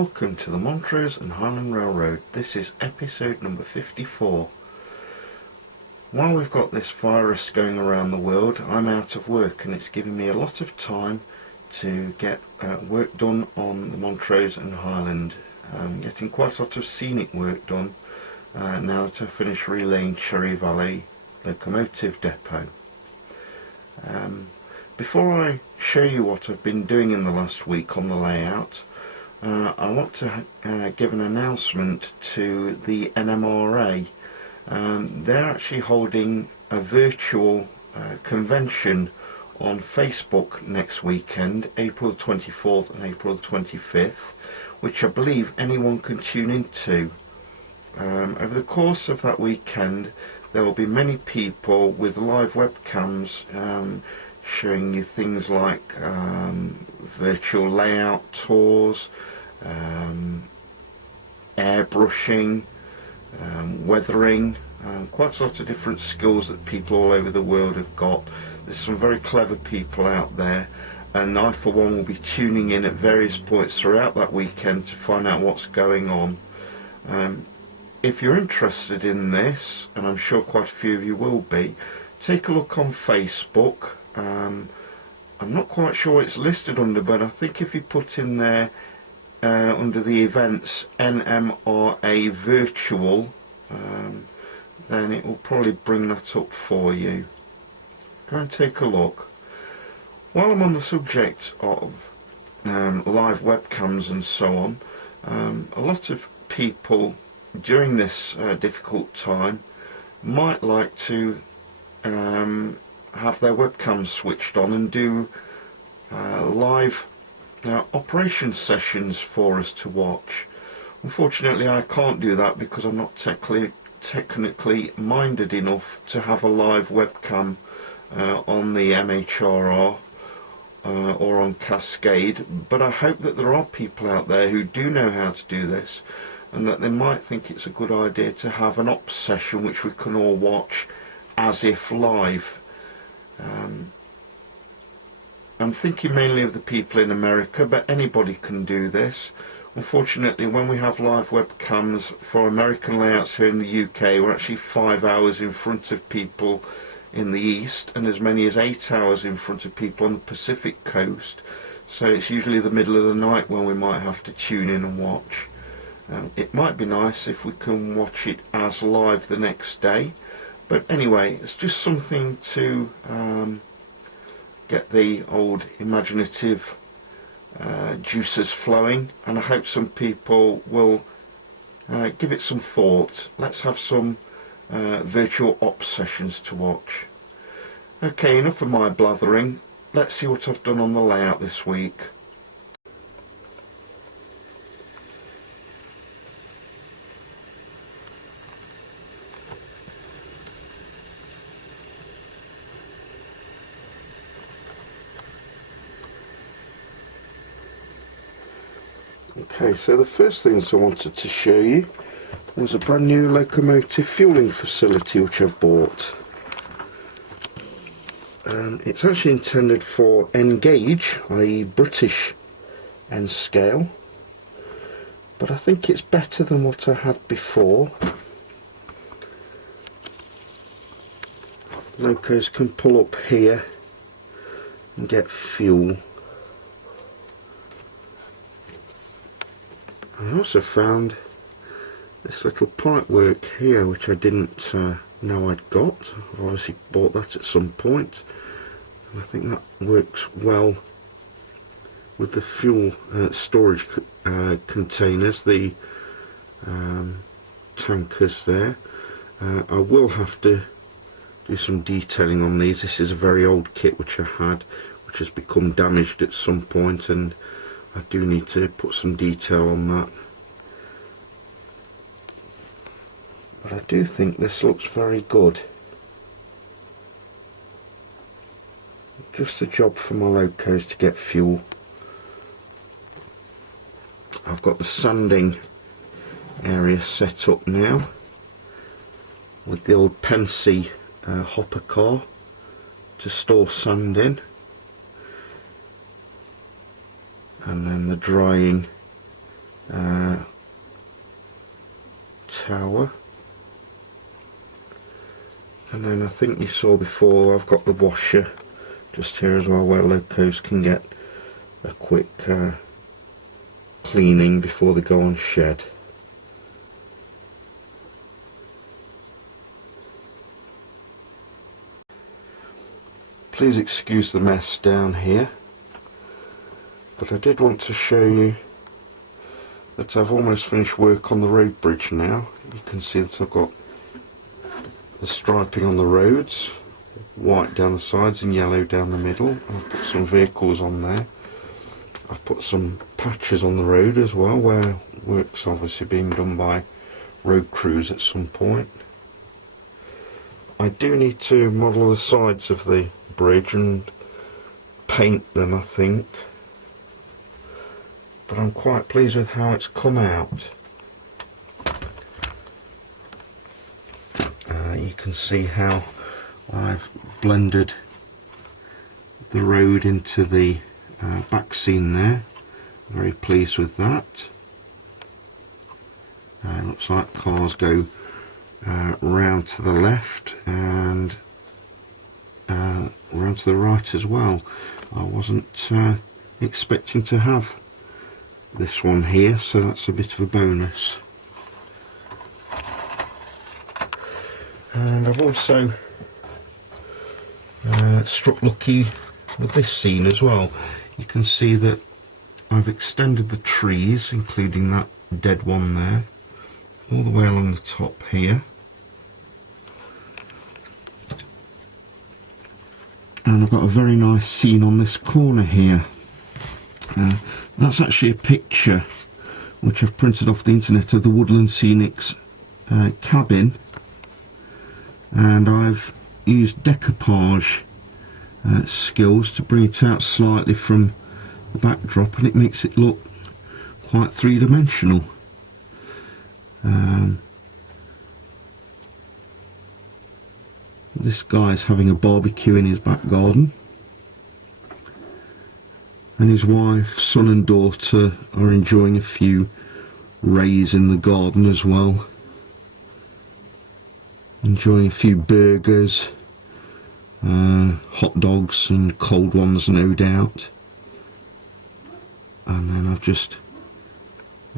Welcome to the Montrose and Highland Railroad. This is episode number 54. While we've got this virus going around the world, I'm out of work and it's giving me a lot of time to get work done on the Montrose and Highland. I'm getting quite a lot of scenic work done now that I've finished relaying Cherry Valley Locomotive Depot. Before I show you what I've been doing in the last week on the layout, I want to give an announcement to the NMRA. They're actually holding a virtual convention on Facebook next weekend, April the 24th and April the 25th, which I believe anyone can tune into. Over the course of that weekend there will be many people with live webcams showing you things like virtual layout tours, airbrushing, weathering, quite a lot of different skills that people all over the world have got. There's some very clever people out there, and I for one will be tuning in at various points throughout that weekend to find out what's going on. If you're interested in this, and I'm sure quite a few of you will be, take a look on Facebook. I'm not quite sure what it's listed under, but I think if you put in there under the events NMRA virtual, then it will probably bring that up for you. Go and take a look. While I'm on the subject of live webcams and so on, a lot of people during this difficult time might like to have their webcams switched on and do live operation sessions for us to watch. Unfortunately I can't do that because I'm not technically minded enough to have a live webcam on the MHRR or on Cascade, but I hope that there are people out there who do know how to do this and that they might think it's a good idea to have an ops session which we can all watch as if live. I'm thinking mainly of the people in America, but anybody can do this. Unfortunately, when we have live webcams for American layouts here in the UK, we're actually 5 hours in front of people in the east and as many as 8 hours in front of people on the Pacific coast. So it's usually the middle of the night when we might have to tune in and watch. It might be nice if we can watch it as live the next day. But anyway, it's just something to get the old imaginative juices flowing, and I hope some people will give it some thought. Let's have some virtual ops sessions to watch. Okay, enough of my blathering. Let's see what I've done on the layout this week. Okay, so the first things I wanted to show you was a brand new locomotive fueling facility which I've bought. It's actually intended for N gauge, i.e. British N scale, but I think it's better than what I had before. Locos can pull up here and get fuel. I also found this little pipe work here which I didn't know I'd got. I've obviously bought that at some point, and I think that works well with the fuel storage containers, the tankers there. I will have to do some detailing on these. This is a very old kit which I had, which has become damaged at some point, and I do need to put some detail on that. But I do think this looks very good. Just a job for my locos to get fuel. I've got the sanding area set up now with the old Pensy hopper car to store sand in. and then the drying tower. And then I think you saw before, I've got the washer just here as well, where locos can get a quick cleaning before they go on shed. Please excuse the mess down here, but I did want to show you that I've almost finished work on the road bridge now. You can see that I've got the striping on the roads, white down the sides and yellow down the middle. I've put some vehicles on there. I've put some patches on the road as well, where work's obviously being done by road crews at some point. I do need to model the sides of the bridge and paint them, I think, but I'm quite pleased with how it's come out. You can see how I've blended the road into the back scene there. Very pleased with that. Looks like cars go round to the left and round to the right as well. I wasn't expecting to have this one here, so that's a bit of a bonus. And I've also struck lucky with this scene as well. You can see that I've extended the trees, including that dead one there, all the way along the top here. And I've got a very nice scene on this corner here. That's actually a picture which I've printed off the internet of the Woodland Scenics cabin, and I've used decoupage skills to bring it out slightly from the backdrop, and it makes it look quite three-dimensional. This guy's having a barbecue in his back garden, and his wife, son and daughter are enjoying a few rays in the garden as well. Enjoying a few burgers, hot dogs and cold ones no doubt. And then I've just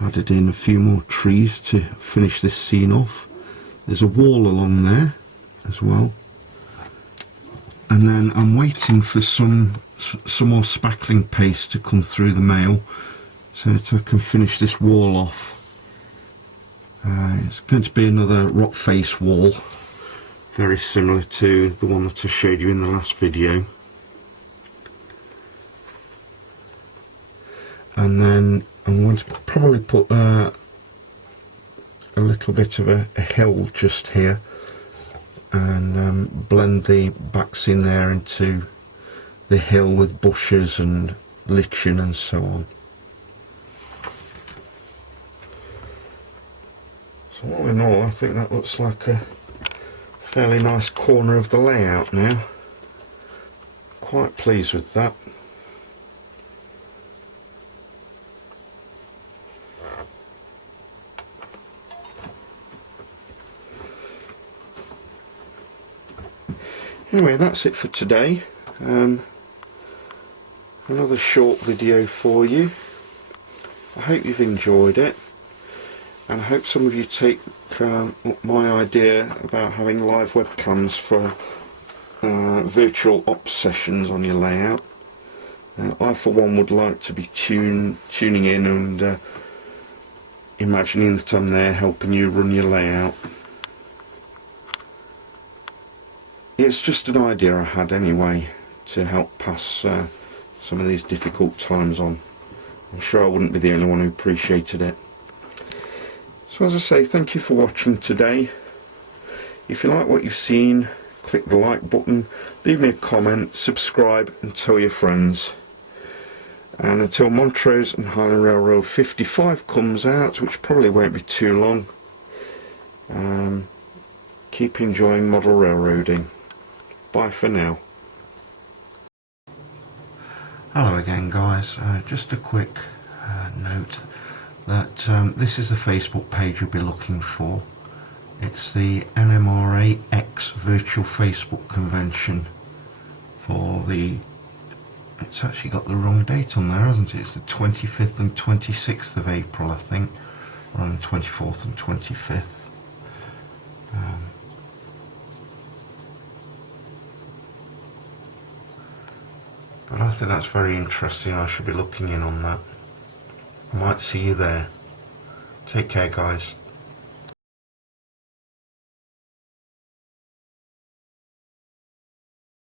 added in a few more trees to finish this scene off. There's a wall along there as well. And then I'm waiting for some more spackling paste to come through the mail so that I can finish this wall off. It's going to be another rock face wall, very similar to the one that I showed you in the last video. And then I'm going to probably put a little bit of a hill just here, and blend the back scene there into the hill with bushes and lichen and so on. So all in all, I think that looks like a fairly nice corner of the layout now. Quite pleased with that. Anyway, that's it for today. Another short video for you. I hope you've enjoyed it, and I hope some of you take up my idea about having live webcams for virtual ops sessions on your layout. I for one would like to be tuning in and imagining that I'm there helping you run your layout. It's just an idea I had anyway, to help pass some of these difficult times on. I'm sure I wouldn't be the only one who appreciated it. So as I say, thank you for watching today. If you like what you've seen, click the like button, leave me a comment, subscribe and tell your friends. And until Montrose and Highland Railroad 55 comes out, which probably won't be too long, keep enjoying model railroading. Bye for now. Hello again guys, just a quick note that this is the Facebook page you'll be looking for. It's the NMRA X Virtual Facebook Convention for the... It's actually got the wrong date on there, hasn't it? It's the 25th and 26th of April, I think. Or on the 24th and 25th. But I think that's very interesting. I should be looking in on that. I might see you there. Take care, guys.